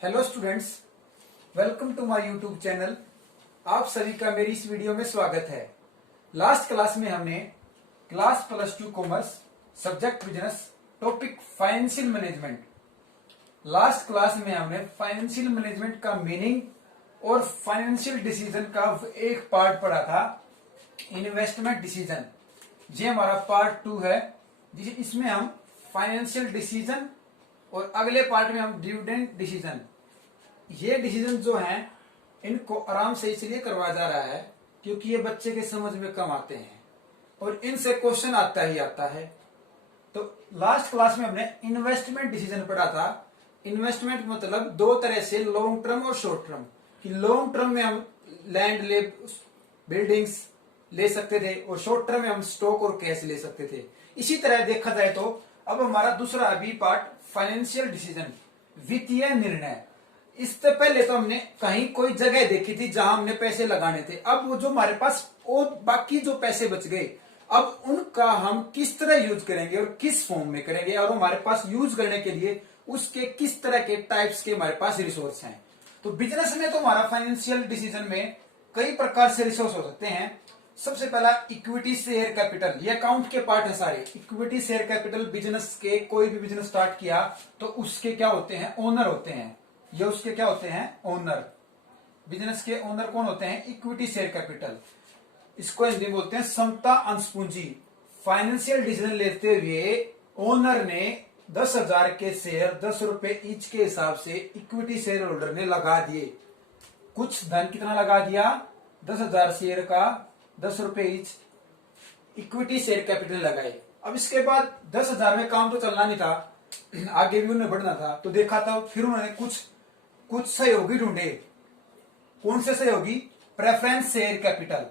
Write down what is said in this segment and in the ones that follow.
Hello students, welcome to my YouTube channel. आप सभी का मेरी इस वीडियो में स्वागत है। लास्ट क्लास में हमने class +2 commerce subject business topic financial management, last class में हमने फाइनेंशियल मैनेजमेंट का मीनिंग और फाइनेंशियल डिसीजन का एक पार्ट पढ़ा था, इन्वेस्टमेंट डिसीजन। ये हमारा पार्ट 2 है, इसमें हम फाइनेंशियल डिसीजन और अगले पार्ट में हम डिविडेंड डिसीजन। ये डिसीजन जो हैं इनको आराम से इसलिए करवाया जा रहा है क्योंकि ये बच्चे के समझ में कम आते हैं और इनसे क्वेश्चन आता ही आता है। तो लास्ट क्लास में हमने इन्वेस्टमेंट डिसीजन पढ़ा था। इन्वेस्टमेंट मतलब दो तरह से, लॉन्ग टर्म और शॉर्ट टर्म। कि लॉन्ग टर्म में हम लैंड ले, बिल्डिंग्स ले सकते थे और शॉर्ट टर्म में हम स्टॉक और कैश ले सकते थे। इसी तरह देखा जाए तो अब हमारा दूसरा अभी पार्ट फाइनेंशियल डिसीजन, वित्तीय निर्णय। इससे पहले तो हमने कहीं कोई जगह देखी थी जहां हमने पैसे लगाने थे। अब वो जो हमारे पास और बाकी जो पैसे बच गए, अब उनका हम किस तरह यूज करेंगे और किस फॉर्म में करेंगे, और हमारे पास यूज करने के लिए उसके किस तरह के टाइप्स के हमारे पास रिसोर्स हैं। तो बिजनेस में तो हमारा फाइनेंशियल डिसीजन में कई प्रकार से रिसोर्स हो सकते हैं। सबसे पहला इक्विटी शेयर कैपिटल, ये अकाउंट के पार्ट है सारे। इक्विटी शेयर कैपिटल, बिजनेस के कोई भी बिजनेस स्टार्ट किया तो उसके क्या होते हैं, ओनर होते हैं। ये उसके क्या होते हैं, ओनर। बिजनेस के ओनर कौन होते हैं, इक्विटी शेयर कैपिटल। इसको हिंदी में बोलते हैं समता अंश पूंजी। फाइनेंशियल डिसीजन लेते हुए ओनर ने 10,000 के शेयर 10 रुपए ईच के हिसाब से इक्विटी शेयर होल्डर ने लगा दिए। कुछ धन कितना लगा दिया, 10,000 शेयर का 10 रुपए ईच इक्विटी शेयर कैपिटल लगाए। अब इसके बाद 10,000 में काम तो चलना नहीं था, आगे भी उन्हें बढ़ना था। तो देखा था, फिर उन्होंने कुछ सहयोगी ढूंढे। कौन से सहयोगी, preference share capital.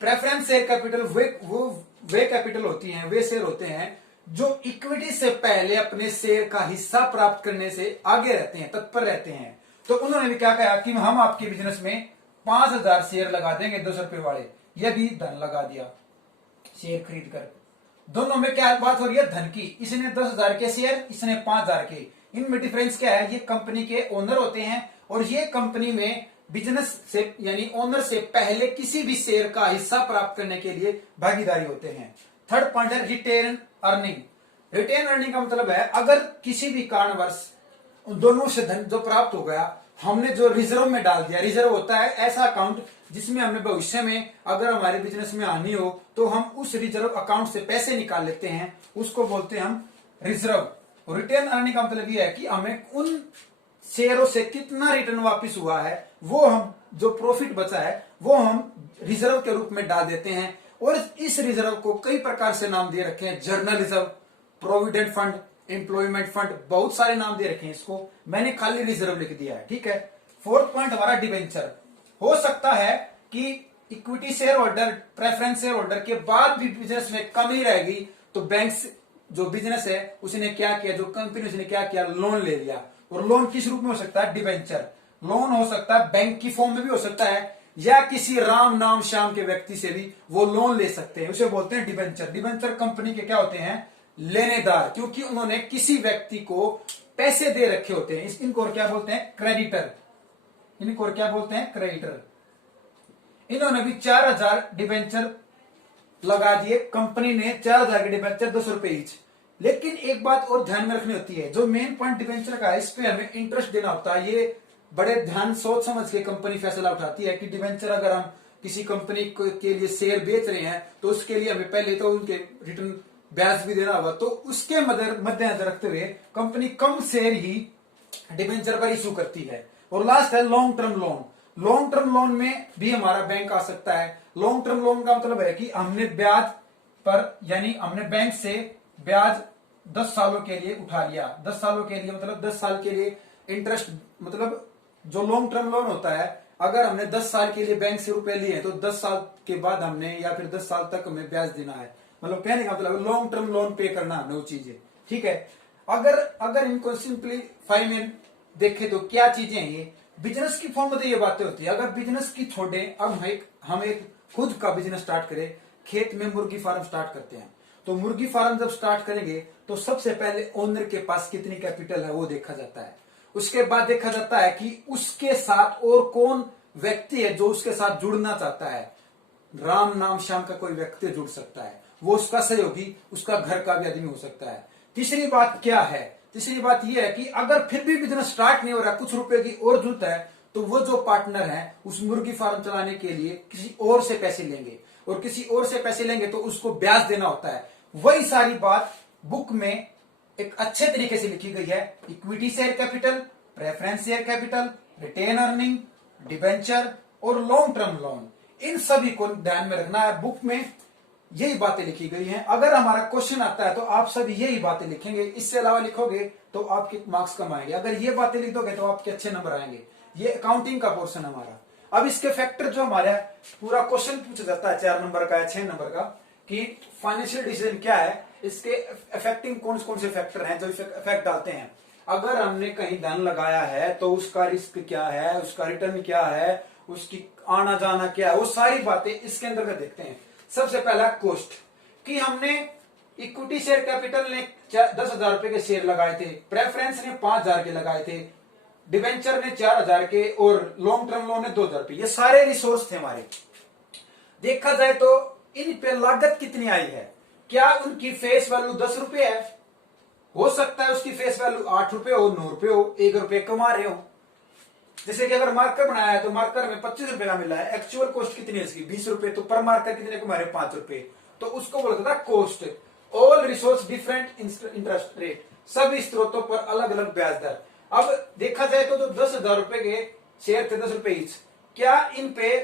Preference share capital वे कैपिटल होती हैं, वे शेयर होते हैं जो इक्विटी से पहले अपने शेयर का हिस्सा प्राप्त करने से आगे रहते हैं, तत्पर रहते हैं। तो उन्होंने भी क्या कहा कि हम आपके बिजनेस में 5,000 शेयर लगा देंगे 10 रुपए वाले। यह भी धन लगा दिया शेयर खरीद कर। दोनों में क्या बात हो रही है, धन की। इसने 10,000 के शेयर, इसने 5,000 के। इनमें डिफरेंस क्या है, ये कंपनी के ओनर होते हैं और ये कंपनी में बिजनेस से यानी ओनर से पहले किसी भी शेयर का हिस्सा प्राप्त करने के लिए भागीदारी होते हैं। थर्ड पॉइंट है रिटेन अर्निंग। रिटेन अर्निंग का मतलब है अगर किसी भी कारणवश उन दोनों से धन जो प्राप्त हो गया, हमने जो रिजर्व में डाल दिया। रिजर्व होता है ऐसा अकाउंट जिसमें हमने भविष्य में अगर हमारे बिजनेस में आनी हो तो हम उस रिजर्व अकाउंट से पैसे निकाल लेते हैं, उसको बोलते हैं हम रिजर्व। रिटर्न अर्निंग का मतलब यह है कि हमें उन शेयरों से कितना रिटर्न वापस हुआ है, वो हम जो प्रॉफिट बचा है वो हम रिजर्व के रूप में डाल देते हैं। और इस रिजर्व को कई प्रकार से नाम दे रखे हैं, journal reserve, provident fund, employment fund, बहुत सारे नाम दे रखे हैं। इसको मैंने खाली रिजर्व लिख दिया है, ठीक है। फोर्थ पॉइंट हमारा डिवेंचर। हो सकता है कि equity share holder, preference share holder के बाद भी बिजनेस में कमी रहेगी तो बैंक जो बिजनेस है उसने क्या किया, जो कंपनी उसने क्या किया, लोन ले लिया। और लोन किस रूप में हो सकता है, डिवेंचर। लोन हो सकता है बैंक की फॉर्म में भी हो सकता है, या किसी राम नाम श्याम के व्यक्ति से भी वो लोन ले सकते हैं, उसे बोलते हैं डिवेंचर। डिवेंचर कंपनी के क्या होते हैं, लेनेदार, क्योंकि उन्होंने किसी व्यक्ति को पैसे दे रखे होते हैं। इनको और क्या बोलते हैं, क्रेडिटर। इनको और क्या बोलते हैं, क्रेडिटर। इन्होंने भी 4,000 डिवेंचर लगा दिए। कंपनी ने 4,000 के डिवेंचर 10 रुपए ईच। लेकिन एक बात और ध्यान में रखनी होती है, जो मेन पॉइंट डिवेंचर का है, इस पे हमें इंटरेस्ट देना होता है। ये बड़े ध्यान सोच समझ के कंपनी फैसला उठाती है कि डिवेंचर अगर हम किसी कंपनी के लिए शेयर बेच रहे हैं तो उसके लिए हमें पहले तो उनके रिटर्न ब्याज भी देना होगा। तो उसके मद्देनजर रखते हुए कंपनी कम शेयर ही डिवेंचर पर इशू करती है। और लास्ट है long term loan. Long term loan में भी हमारा बैंक आ सकता है। लॉन्ग टर्म लोन का मतलब है कि हमने ब्याज पर यानी हमने बैंक से ब्याज 10 सालों के लिए उठा लिया। 10 सालों के लिए मतलब 10 साल के लिए इंटरेस्ट, मतलब जो लॉन्ग टर्म लोन होता है, अगर हमने 10 साल के लिए बैंक से रुपए लिए तो 10 साल के बाद हमने या फिर 10 साल तक हमें ब्याज देना है। मतलब कहने का मतलब लॉन्ग टर्म लोन पे करना हमने वो चीजें, ठीक है। अगर इनको सिंप्लीफाई में देखें तो क्या चीजें हैं ये, बिजनेस की फॉर्म में तो ये बातें होती है। अगर बिजनेस की छोड़े, अब हम एक खुद का बिजनेस स्टार्ट करें, खेत में मुर्गी फार्म स्टार्ट करते हैं, तो मुर्गी फार्म जब स्टार्ट करेंगे तो सबसे पहले ओनर के पास कितनी कैपिटल है वो देखा जाता है। उसके बाद देखा जाता है कि उसके साथ और कौन व्यक्ति है जो उसके साथ जुड़ना चाहता है। राम नाम श्याम का कोई व्यक्ति जुड़ सकता है, वो उसका सहयोगी, उसका घर का भी आदमी हो सकता है। तीसरी बात क्या है? तीसरी बात यह है कि अगर फिर भी बिजनेस स्टार्ट नहीं हो रहा, कुछ रुपए की और जरूरत है, तो वो जो पार्टनर है उस मुर्गी फार्म चलाने के लिए किसी और से पैसे लेंगे, और किसी और से पैसे लेंगे तो उसको ब्याज देना होता है। वही सारी बात बुक में एक अच्छे तरीके से लिखी गई है। Equity share capital, preference share capital, retain earning, debenture और लॉन्ग टर्म लोन, इन सभी को ध्यान में रखना है। बुक में यही बातें लिखी गई हैं। अगर हमारा क्वेश्चन आता है तो आप सभी यही बातें लिखेंगे, इससे अलावा लिखोगे तो आपके मार्क्स कम आएंगे। अगर ये बातें लिख दोगे तो आपके अच्छे नंबर आएंगे। ये अकाउंटिंग का पोर्शन हमारा। अब इसके फैक्टर जो हमारे पूरा क्वेश्चन पूछा जाता है 4 नंबर का या 6 नंबर का, कि फाइनेंशियल डिसीजन क्या है, इसके अफेक्टिंग कौन कौन से फैक्टर हैं जो इफेक्ट डालते हैं। अगर हमने कहीं धन लगाया है तो उसका रिस्क क्या है, उसका रिटर्न क्या है, उसकी आना जाना क्या है, वो सारी बातें इसके अंदर देखते हैं। सबसे पहला कॉस्ट, कि हमने इक्विटी शेयर कैपिटल ने 10,000 रुपए के शेयर लगाए थे, प्रेफरेंस ने 5,000 के लगाए थे, डिबेंचर ने 4,000 के, और लॉन्ग टर्म लोन ने 2,000 रुपए। ये सारे रिसोर्स थे हमारे। देखा जाए तो इन पे लागत कितनी आई है? क्या उनकी फेस वैल्यू 10 रुपए है? हो सकता है उसकी फेस वैल्यू 8 रुपए हो, 9 रुपए हो, 1 रुपए कमा रहे हो। जैसे कि अगर मार्कर बनाया है तो मार्कर में 25 रुपए का मिला है, एक्चुअल कॉस्ट कितनी है इसकी? 20 रुपए। तो पर मार्कर कितने कमा रहे? 5 रुपए। तो उसको बोलता था cost. All resource different interest rate, सभी स्रोतों पर अलग अलग ब्याज दर। अब देखा जाए तो जो 10,000 रुपए के शेयर थे, 10 रुपए ईच, क्या इन पे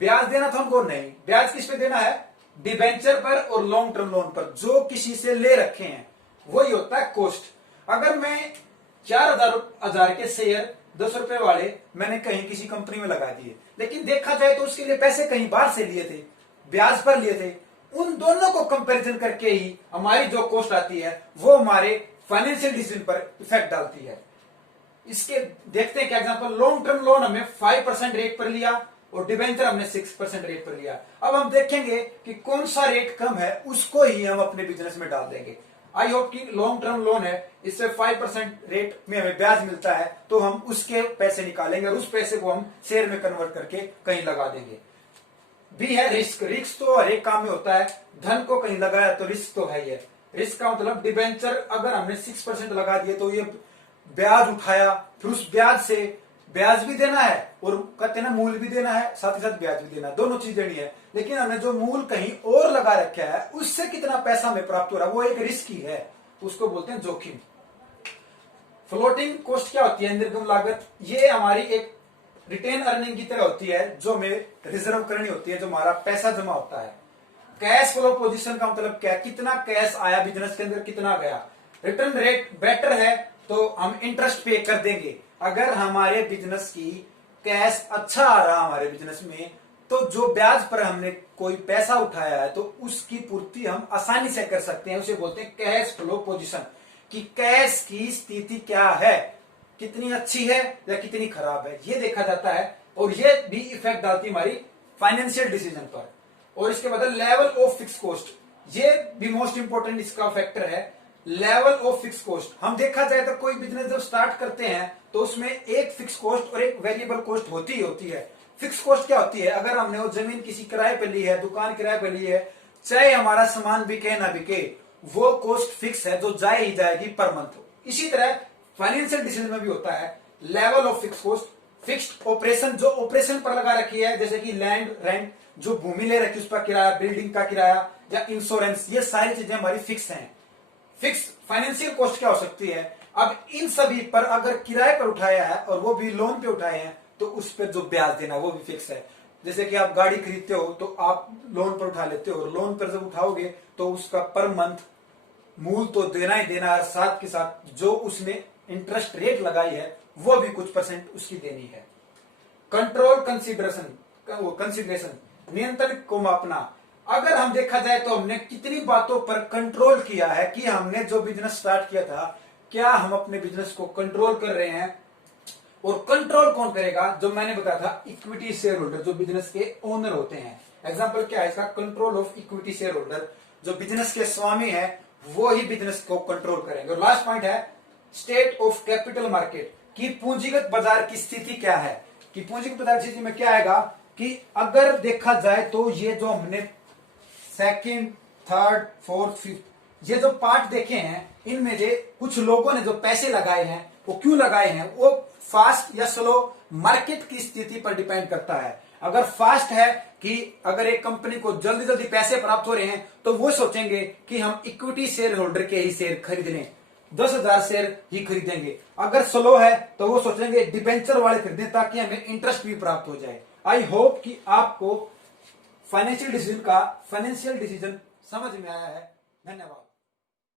ब्याज देना था उनको? नहीं। ब्याज किस पे देना है? डिबेंचर पर और लॉन्ग टर्म लोन पर जो किसी से ले रखे हैं, वही होता है कॉस्ट। अगर मैं 4,000 के शेयर 10 रुपए वाले मैंने कहीं किसी कंपनी में लगा दिए, लेकिन देखा जाए तो उसके लिए पैसे कहीं बाहर से लिए थे, ब्याज पर लिए थे, उन दोनों को कंपैरिजन करके ही हमारी जो कॉस्ट आती है वो हमारे फाइनेंशियल डिसीजन पर इफेक्ट डालती है। इसके देखते हैं क्या एग्जांपल। लॉन्ग टर्म लोन हमने 5% रेट पर लिया और डिबेंचर हमने 6% रेट पर लिया। अब हम देखेंगे कि कौन सा रेट कम है, उसको ही हम अपने बिजनेस में डाल देंगे। आई होप कि लॉन्ग टर्म लोन है, इससे 5% रेट में हमें ब्याज मिलता है, तो हम उसके पैसे निकालेंगे और उस पैसे को हम शेयर में कन्वर्ट करके कहीं लगा देंगे। बी है रिस्क। रिस्क तो हर एक काम में होता है, धन को कहीं लगाया तो रिस्क तो है ही है। रिस्क का मतलब डिबेंचर अगर हमने 6% लगा दिए तो ये ब्याज उठाया, फिर उस ब्याज से ब्याज भी देना है और कहते हैं ना मूल भी देना है, साथ ही साथ ब्याज भी देना है, दोनों चीज देनी है। लेकिन हमने जो मूल कहीं और लगा रखा है उससे कितना पैसा हमें प्राप्त हो रहा है, वो एक रिस्क ही है, उसको बोलते हैं जोखिम। फ्लोटिंग कॉस्ट क्या होती है? निर्गम लागत। ये हमारी एक रिटेन अर्निंग की तरह होती है जो हमें रिजर्व करनी होती है, जो हमारा पैसा जमा होता है। कैश फ्लो पोजीशन का मतलब क्या? कितना कैश आया बिजनेस के अंदर, कितना गया। रिटर्न रेट बेटर है तो हम इंटरेस्ट पे कर देंगे। अगर हमारे बिजनेस की कैश अच्छा आ रहा हमारे बिजनेस में, तो जो ब्याज पर हमने कोई पैसा उठाया है तो उसकी पूर्ति हम आसानी से कर सकते हैं। उसे बोलते हैं कैश फ्लो पोजीशन, कि कैश की स्थिति क्या है, कितनी अच्छी है या कितनी खराब है, ये देखा जाता है। और ये भी इफेक्ट डालती है हमारी फाइनेंशियल डिसीजन पर। और इसके बाद लेवल ऑफ फिक्स कॉस्ट, ये भी मोस्ट इंपोर्टेंट इसका फैक्टर है। लेवल ऑफ फिक्स कॉस्ट, हम देखा जाए तो कोई बिजनेस जब स्टार्ट करते हैं तो उसमें एक फिक्स कॉस्ट और एक वेरिएबल कॉस्ट होती ही होती है। फिक्स कॉस्ट क्या होती है? अगर हमने वो जमीन किसी किराए पे ली है, दुकान किराए पे ली है, चाहे हमारा सामान बिके ना बिके, वो कॉस्ट फिक्स है जो जाए ही जाएगी पर मंथ। इसी तरह फाइनेंशियल डिसीजन में भी होता है level of fix cost. Fixed operation, जो ऑपरेशन पर लगा रखी है, जैसे कि लैंड रेंट, जो भूमि ले रखी है उस पर किराया, बिल्डिंग का किराया या इंश्योरेंस, ये सारी चीजें हमारी फिक्स हैं। फिक्स फाइनेंशियल कॉस्ट क्या हो सकती है? अब इन सभी पर अगर किराए पर उठाया है और वो भी लोन पे उठाए हैं तो उस पर जो ब्याज देना वो भी फिक्स है। जैसे कि आप गाड़ी खरीदते हो तो आप लोन पर उठा लेते हो, और लोन पर जब उठाओगे तो उसका पर मंथ मूल तो देना ही देना है, साथ के साथ जो उसमें इंटरेस्ट रेट लगाई है वो भी कुछ परसेंट उसकी देनी है। कंट्रोल कंसिडरेशन, नियंत्रण को मापना। अगर हम देखा जाए तो हमने कितनी बातों पर कंट्रोल किया है कि हमने जो बिजनेस स्टार्ट किया था, क्या हम अपने बिजनेस को कंट्रोल कर रहे हैं। और कंट्रोल कौन करेगा? जो मैंने बताया था इक्विटी शेयर होल्डर, जो बिजनेस के ओनर होते हैं। एग्जांपल क्या है इसका? Control of equity share holder, जो बिजनेस के स्वामी है वो ही बिजनेस को कंट्रोल करेंगे। और लास्ट पॉइंट है स्टेट ऑफ कैपिटल मार्केट, कि पूंजीगत बाजार की स्थिति क्या है। कि पूंजीगत बाजार की स्थिति में क्या आएगा कि अगर देखा जाए तो ये जो हमने सेकंड, थर्ड, फोर्थ, फिफ्थ ये जो पार्ट देखे हैं, इनमें से कुछ लोगों ने जो पैसे लगाए हैं वो क्यों लगाए हैं, वो फास्ट या स्लो मार्केट की स्थिति पर डिपेंड करता है। अगर फास्ट है कि अगर एक कंपनी को जल्दी जल्दी पैसे प्राप्त हो रहे हैं तो वो सोचेंगे कि हम इक्विटी शेयर होल्डर के ही शेयर खरीद लें, 10,000 शेयर ही खरीदेंगे। अगर स्लो है तो वो सोचेंगे डिबेंचर वाले खरीदें ताकि हमें इंटरेस्ट भी प्राप्त हो जाए। आई होप कि आपको फाइनेंशियल डिसीजन समझ में आया है। धन्यवाद।